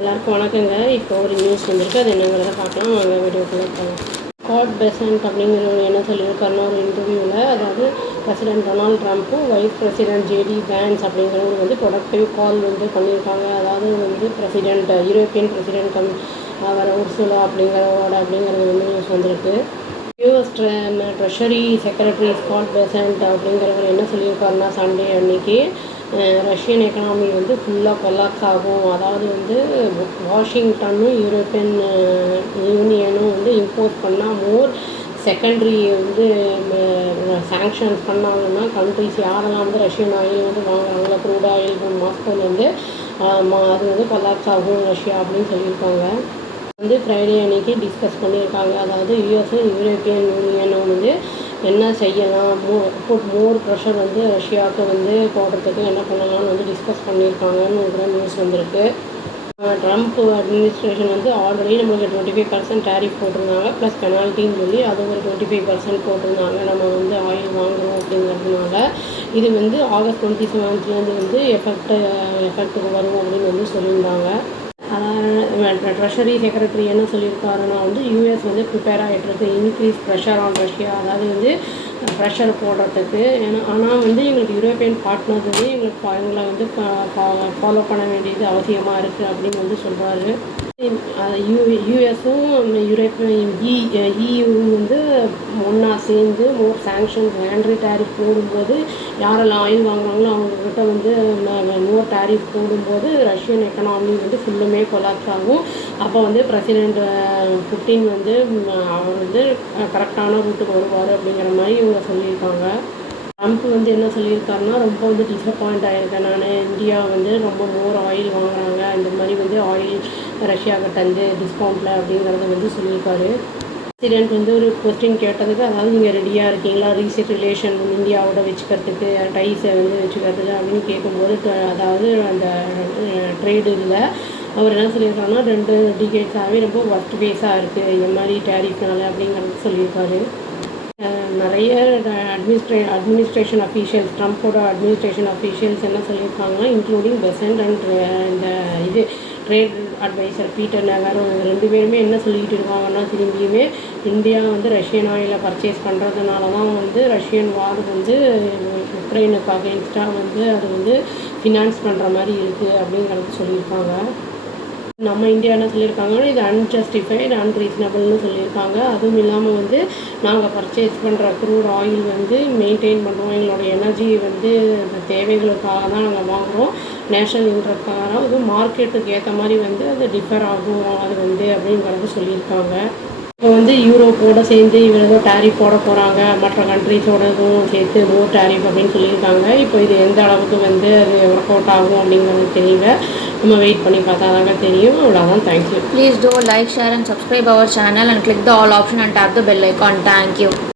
எல்லாருக்கும் வணக்கங்க. இப்போ ஒரு நியூஸ் வந்திருக்கு. அது என்னங்கிறத பார்க்கலாம். வாங்க வீடியோக்குள்ளே போகலாம். ஸ்காட் பெசன்ட் அப்படிங்கிறவங்க என்ன சொல்லியிருக்காருன்னா ஒரு இன்டர்வியூவில், அதாவது பிரசிடென்ட் டொனால்ட் ட்ரம்ப்பும் வைஸ் பிரசிடென்ட் ஜேடி வேன்ஸ் அப்படிங்கிறவங்க வந்து ப்ரொடக்டிவ் கால் வந்து பண்ணியிருக்காங்க. அதாவது வந்து யூரோப்பியன் பிரசிடென்ட் வர உர்சுலா அப்படிங்கிறது வந்து நியூஸ் வந்திருக்கு. US treasury secretary Scott Besant அப்படிங்கிறவர் என்ன சொல்லியிருக்காருன்னா சண்டே அன்னைக்கு ரஷ்யன் எக்கனாமி வந்து ஃபுல்லாக கொலாப்ஸ் ஆகும். அதாவது வந்து வாஷிங்டனும் யூரோப்பியன் யூனியனும் வந்து இம்போர்ட் பண்ணால் செகண்டரி வந்து சாங்ஷன்ஸ் பண்ணாங்கன்னா கண்ட்ரிஸ் யாரெல்லாம் வந்து ரஷ்யன் ஆயில் வந்து வாங்குறாங்களோ க்ரூட் ஆயில் மாஸ்கோலேருந்து அது வந்து கொலாப்ஸ் ஆகும் ரஷ்யா அப்படின்னு சொல்லியிருக்காங்க. வந்து ஃப்ரைடே அன்னைக்கு டிஸ்கஸ் பண்ணியிருக்காங்க. அதாவது யூஎஸும் யூரோப்பியன் யூனியனும் வந்து என்ன செய்யலாம், மோர் ப்ரெஷர் வந்து ரஷ்யாவுக்கு வந்து போடுறதுக்கு என்ன பண்ணலாம்னு வந்து டிஸ்கஸ் பண்ணியிருக்காங்கன்னு ஒரு நியூஸ் வந்திருக்கு. ட்ரம்ப் அட்மினிஸ்ட்ரேஷன் வந்து ஆல்ரெடி நம்மளுக்கு 25% டேரிஃப் போட்டிருந்தாங்க, ப்ளஸ் பெனால்ட்டின்னு சொல்லி அது ஒரு 25% போட்டிருந்தாங்க. நம்ம வந்து ஆயில் வாங்குகிறோம் அப்படிங்கிறதுனால இது வந்து ஆகஸ்ட் 27 வந்து எஃபெக்ட்டுக்கு வரும் அப்படின்னு வந்து சொல்லியிருந்தாங்க. ட்ரெஷரி செக்ரட்டரி என்ன சொல்லியிருக்காருன்னா வந்து யூஎஸ் வந்து ப்ரிப்பேர் ஆகிட்டுருக்கு இன்க்ரீஸ் ப்ரெஷர் ஆன் ரஷ்யா, அதாவது வந்து ப்ரெஷர் போடுறதுக்கு. ஆனால் வந்து எங்களுக்கு யூரோப்பியன் பார்ட்னர்ஸ் வந்து எங்களை வந்து ஃபாலோ பண்ண வேண்டியது அவசியமாக இருக்குது அப்படின்னு வந்து சொல்கிறாரு. யூஎஸும் யூரோப்பியன் இயூவும் வந்து ஒன்றா சேர்ந்து மோர் சாங்ஷன்ஸ் லேண்ட்ரி டேரிஃப் போடும்போது யாரெல்லாம் ஆயில் வாங்குவாங்களோ அவங்கக்கிட்ட வந்து மோர் டேரிஃப் போடும்போது ரஷ்யன் எக்கனாமி வந்து ஃபுல்லுமே கொலாப்ஸ் ஆகும். அப்போ வந்து பிரசிடெண்ட் புட்டின் வந்து அவர் வந்து கரெக்டான ரூட்டுக்கு வருவார் அப்படிங்கிற மாதிரி இவங்க சொல்லியிருக்காங்க. ட்ரம்ப் வந்து என்ன சொல்லியிருக்காருன்னா, ரொம்ப வந்து டிசப்பாயிண்ட் ஆகிருக்கேன் நான். இந்தியா வந்து ரொம்ப மோர் ஆயில் வாங்குறாங்க, இந்த மாதிரி வந்து ஆயில் ரஷ்யாக்கிட்ட வந்து டிஸ்கவுண்ட்டில் அப்படிங்கிறத வந்து சொல்லியிருக்காரு. பிரசிடென்ட் வந்து ஒரு கொஸ்டின் கேட்டதுக்கு, அதாவது நீங்கள் ரெடியாக இருக்கீங்களா ரீசெட் ரிலேஷன் இந்தியாவோட வச்சுக்கிறதுக்கு, டைஸை வந்து வச்சுக்கிறதுக்கு அப்படின்னு கேட்கும்போது, அதாவது அந்த ட்ரேடு இதில் அவர் என்ன சொல்லியிருக்காருன்னா 2 டிகேட்ஸாகவே ரொம்ப ஒர்ஸ்ட் ஃபேஸாக இருக்குது இந்த மாதிரி டேரிஃப்னால அப்படிங்கிறது சொல்லியிருக்காரு. நிறைய அட்மினிஸ்ட்ரேஷன் அஃபீஷியல்ஸ், ட்ரம்ப்போட அட்மினிஸ்ட்ரேஷன் அஃபீஷியல்ஸ் என்ன சொல்லியிருக்காங்கன்னா, இன்க்ளூடிங் பெசன்ட் அண்ட் இந்த ட்ரேட் அட்வைசர் பீட்டர் நகர் 2 பேருமே என்ன சொல்லிக்கிட்டு இருக்காங்கன்னா, திரும்பியுமே இந்தியா வந்து ரஷ்யன் ஆயிலை பர்ச்சேஸ் பண்ணுறதுனால தான் வந்து ரஷ்யன் வார் வந்து உக்ரைனுக்கு அகெயின்ஸ்டாக வந்து அது வந்து ஃபினான்ஸ் பண்ணுற மாதிரி இருக்குது அப்படிங்கிறது சொல்லியிருக்காங்க. நம்ம இந்தியா என்ன சொல்லியிருக்காங்கன்னா, இது அன்ஜஸ்டிஃபைடு அன்ரீசனபிள்னு சொல்லியிருக்காங்க. அதுவும் இல்லாமல் வந்து நாங்கள் பர்ச்சேஸ் பண்ணுற க்ரூட் ஆயில் வந்து மெயின்டைன் பண்ணுறோம், எங்களோட எனர்ஜி வந்து தேவைகளுக்காக தான் நாங்கள் வாங்குகிறோம், நேஷ்னல் இன்ட்ரெஸ்ட்காக தான், அதுவும் மார்க்கெட்டுக்கு ஏற்ற மாதிரி வந்து அது டிஃபர் ஆகும் அது வந்து அப்படிங்கிறது சொல்லியிருக்காங்க. இப்போ வந்து யூரோப்போடு சேர்ந்து இவங்க ஏதோ டேரிஃப் போட போகிறாங்க, மற்ற கண்ட்ரிஸோடதும் சேர்த்து மோர் டேரிஃப் அப்படின்னு சொல்லியிருக்காங்க. இப்போ இது எந்த அளவுக்கு வந்து அது ஒர்க் அவுட் ஆகும் அப்படிங்கிறது தெரியல, நம்ம வெயிட் பண்ணி பார்த்தா தாங்க தெரியும். அவ்வளோதான். Thank you. Please do like, share and subscribe our channel and click the all option and tap the bell icon. Thank you.